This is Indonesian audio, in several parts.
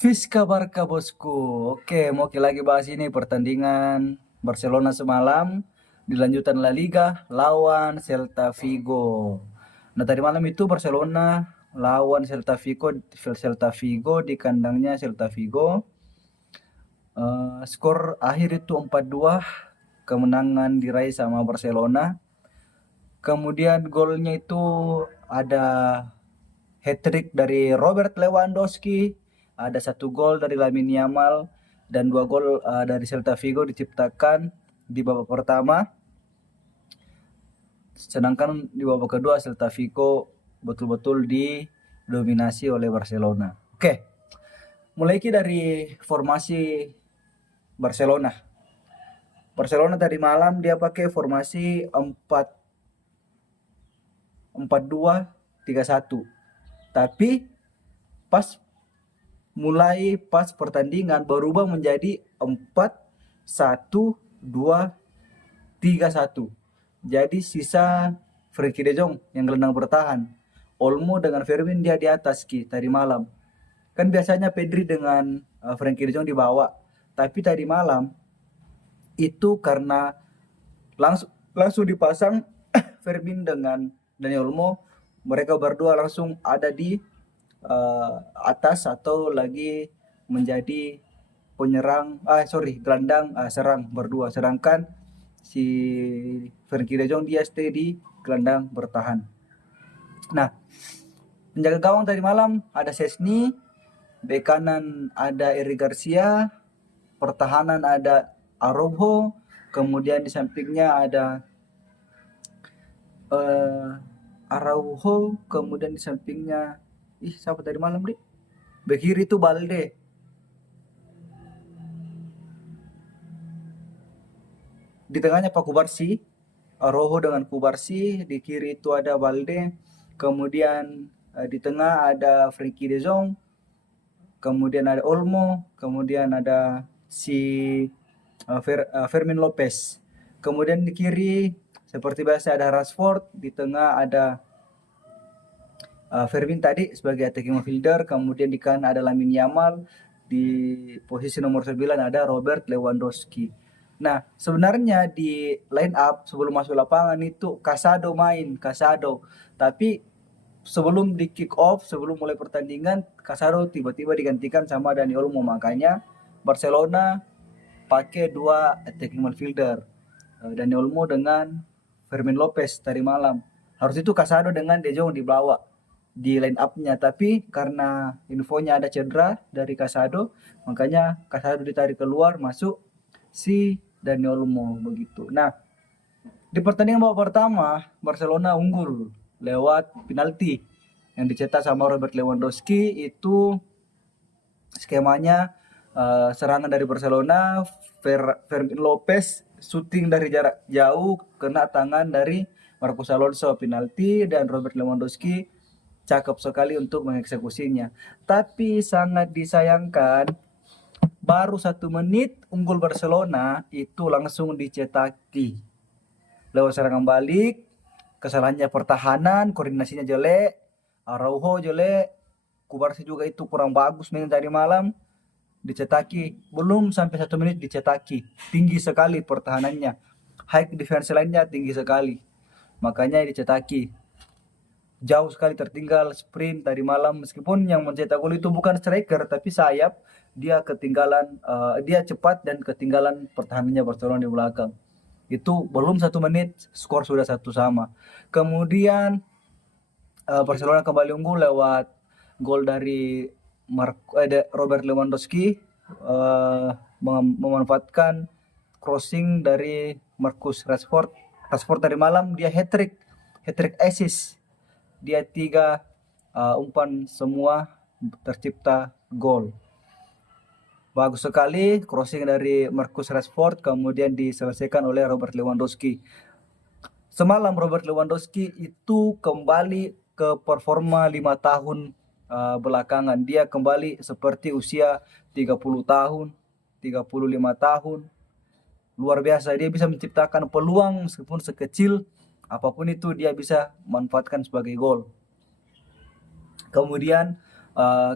Fis Barca bosku. Oke, mau kita lagi bahas ini pertandingan Barcelona semalam di lanjutan La Liga lawan Celta Vigo. Nah, tadi malam itu Barcelona lawan Celta Vigo di kandangnya Celta Vigo. Skor akhir itu 4-2, kemenangan diraih sama Barcelona. Kemudian golnya itu ada hat-trick dari Robert Lewandowski, ada satu gol dari Lamine Yamal, dan dua gol dari Celta Vigo diciptakan di babak pertama. Sedangkan di babak kedua Celta Vigo betul-betul didominasi oleh Barcelona. Oke, mulai dari formasi Barcelona. Barcelona tadi malam dia pakai formasi 4-2-3-1. Tapi pas pertandingan berubah menjadi 4-1-2-3-1. Jadi sisa Frenkie de Jong yang gelandang bertahan. Olmo dengan Fermin dia di atas tadi malam. Kan biasanya Pedri dengan Frenkie de Jong di bawah. Tapi tadi malam itu karena langsung dipasang Fermin dengan Dani Olmo, mereka berdua langsung ada di atas atau lagi menjadi gelandang serang berdua, sedangkan si Frenkie de Jong dia stay di gelandang bertahan. Nah, penjaga gawang tadi malam ada Szczesny, bek kanan ada Eric Garcia, pertahanan ada Araujo, kemudian di sampingnya ada Araujo, kemudian di sampingnya siapa tadi malam deh? Bek kiri itu Balde. Di tengahnya Pak Kubarsi, Araujo dengan Kubarsi, di kiri itu ada Balde, kemudian di tengah ada Frenkie de Jong, kemudian ada Olmo, kemudian ada si Fermin Lopez. Kemudian di kiri seperti biasa ada Rashford, di tengah ada Fermin tadi sebagai attacking midfielder, kemudian di kanan ada Lamine Yamal, di posisi nomor 9 ada Robert Lewandowski. Nah, sebenarnya di line up sebelum masuk lapangan itu Casado, tapi sebelum di kick off, sebelum mulai pertandingan, Casado tiba-tiba digantikan sama Dani Olmo. Makanya Barcelona pakai dua attacking midfielder, Dani Olmo dengan Fermin Lopez tadi malam. Harus itu Casado dengan De Jong di bawah di line up-nya, tapi karena infonya ada cedera dari Casado, makanya Casado ditarik keluar, masuk si Dani Olmo begitu. Nah, di pertandingan babak pertama Barcelona unggul lewat penalti yang dicetak sama Robert Lewandowski. Itu skemanya serangan dari Barcelona, Fermin Lopez shooting dari jarak jauh kena tangan dari Marcos Alonso, penalti, dan Robert Lewandowski cakep sekali untuk mengeksekusinya. Tapi sangat disayangkan baru 1 menit unggul Barcelona itu langsung dicetaki lewat serangan balik. Kesalahannya pertahanan, koordinasinya jelek, Araujo jelek, Kubarsi juga itu kurang bagus main tadi malam. Dicetaki belum sampai 1 menit dicetaki, tinggi sekali pertahanannya, high defense line-nya tinggi sekali, makanya dicetaki. Jauh sekali tertinggal sprint tadi malam, meskipun yang mencetak gol itu bukan striker tapi sayap, dia ketinggalan, dia cepat dan ketinggalan pertahanannya Barcelona di belakang. Itu belum 1 menit skor sudah 1-1. Kemudian Barcelona kembali unggul lewat gol dari Robert Lewandowski, memanfaatkan crossing dari Marcus Rashford. Rashford tadi malam dia hat-trick assist. Dia 3 umpan semua tercipta gol. Bagus sekali crossing dari Marcus Rashford, kemudian diselesaikan oleh Robert Lewandowski. Semalam Robert Lewandowski itu kembali ke performa 5 tahun belakangan. Dia kembali seperti usia 30 tahun, 35 tahun. Luar biasa, dia bisa menciptakan peluang meskipun sekecil apapun itu dia bisa manfaatkan sebagai gol. Kemudian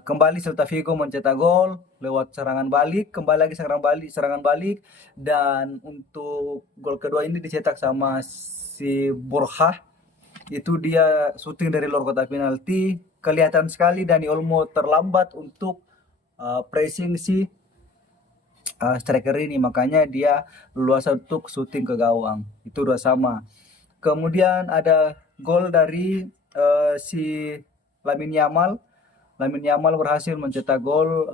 Kembali Celta Vigo mencetak gol lewat serangan balik, kembali lagi serangan balik, dan untuk gol kedua ini dicetak sama si Borja. Itu dia syuting dari luar kotak penalti. Kelihatan sekali Dani Olmo terlambat untuk pressing si striker ini, makanya dia leluasa untuk syuting ke gawang. Itu 2-2. Kemudian ada gol dari si Lamine Yamal. Lamine Yamal berhasil mencetak gol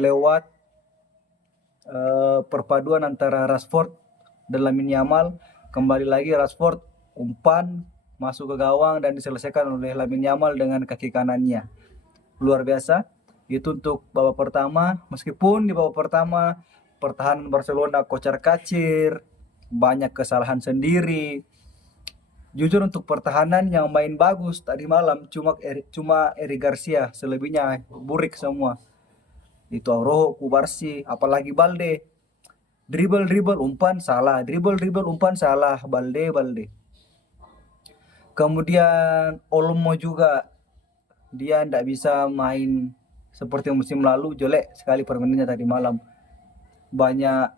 lewat perpaduan antara Rashford dan Lamine Yamal. Kembali lagi Rashford umpan masuk ke gawang dan diselesaikan oleh Lamine Yamal dengan kaki kanannya. Luar biasa. Itu untuk babak pertama. Meskipun di babak pertama pertahanan Barcelona kocar-kacir, banyak kesalahan sendiri. Jujur untuk pertahanan yang main bagus tadi malam cuma Eric Garcia, selebihnya burik semua. Itu Araujo, Kubarsi, apalagi Balde. Dribble umpan salah, umpan salah, Balde. Kemudian Olmo juga, dia tidak bisa main seperti musim lalu, jelek sekali permainannya tadi malam. Banyak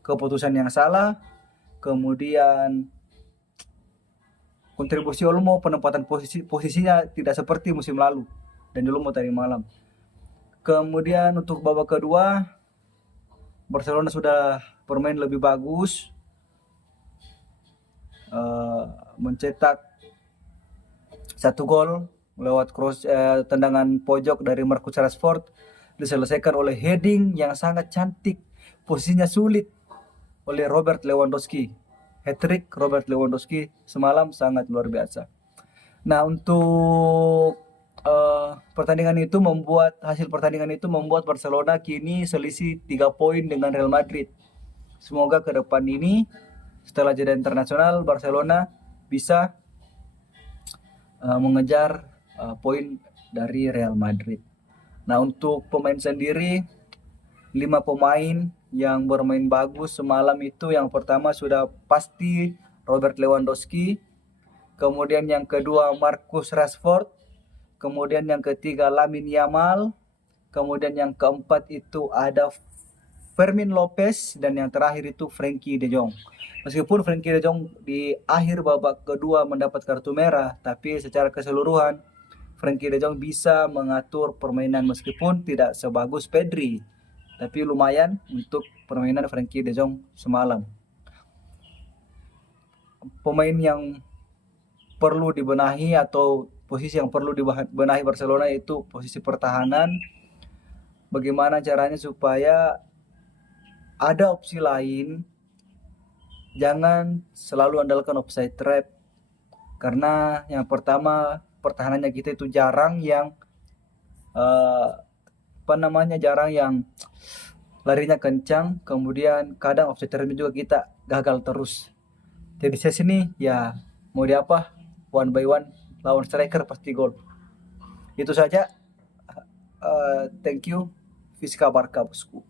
keputusan yang salah, kemudian kontribusi Olmo, penempatan posisinya tidak seperti musim lalu dan Olmo tadi malam. Kemudian untuk babak kedua Barcelona sudah bermain lebih bagus, mencetak 1 gol lewat tendangan pojok dari Marcus Rashford, diselesaikan oleh heading yang sangat cantik, posisinya sulit oleh Robert Lewandowski. Hat-trick Robert Lewandowski semalam sangat luar biasa. Nah, untuk hasil pertandingan itu membuat Barcelona kini selisih 3 poin dengan Real Madrid. Semoga ke depan ini setelah jeda internasional Barcelona bisa mengejar poin dari Real Madrid. Nah, untuk pemain sendiri 5 pemain yang bermain bagus semalam itu, yang pertama sudah pasti Robert Lewandowski, kemudian yang kedua Marcus Rashford, kemudian yang ketiga Lamine Yamal, kemudian yang keempat itu ada Fermin Lopez, dan yang terakhir itu Frenkie de Jong. Meskipun Frenkie de Jong di akhir babak kedua mendapat kartu merah, tapi secara keseluruhan Frenkie de Jong bisa mengatur permainan meskipun tidak sebagus Pedri, tapi lumayan untuk permainan Frenkie de Jong semalam. Pemain yang perlu dibenahi atau posisi yang perlu dibenahi Barcelona itu posisi pertahanan. Bagaimana caranya supaya ada opsi lain, jangan selalu andalkan offside trap, karena yang pertama pertahanannya kita itu jarang yang jarang yang larinya kencang, kemudian kadang offside trap juga kita gagal terus. Jadi saya sini ya mau diapa, one by one lawan striker pasti gol. Itu saja. Thank you. Vizca Barca, bosku.